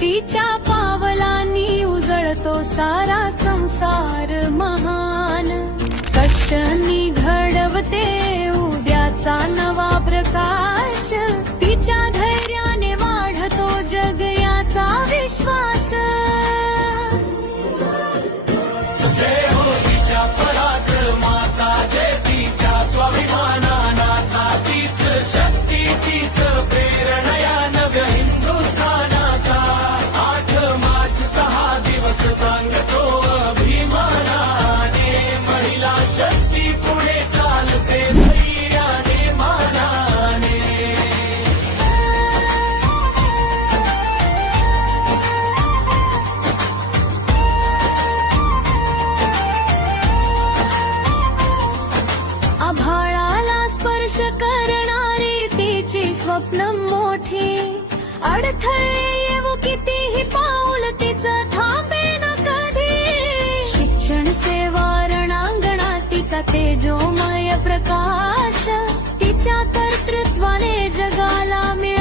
तिच्या पावलांनी उजळतो सारा संसार महान. कष्टांनी घडवते उद्याचा नवा प्रकाश. तिच्या धैर्याने वाढतो जग याचा विश्वास. जय हो तिच्या पराक्रमाचा, जय तिच्या स्वाभिमानाचा. तीच शक्ती, तीच प्रेरणा या नव्या हिंदुस्थानाचा. 8 मार्चचा हा दिवस सांगतो अभिमानाने. महिला शक्ती पुढे चालते धैर्याने मानाने. आभाळाला स्पर्श करणारी तिची स्वप्न मोठी. अडथळे येऊ कितीही पाऊल तिचं थांबे न कधी. शिक्षण सेवा रणांगणात तिचा तेजोमय प्रकाश. तिच्या कर्तृत्वाने जगाला मिळाला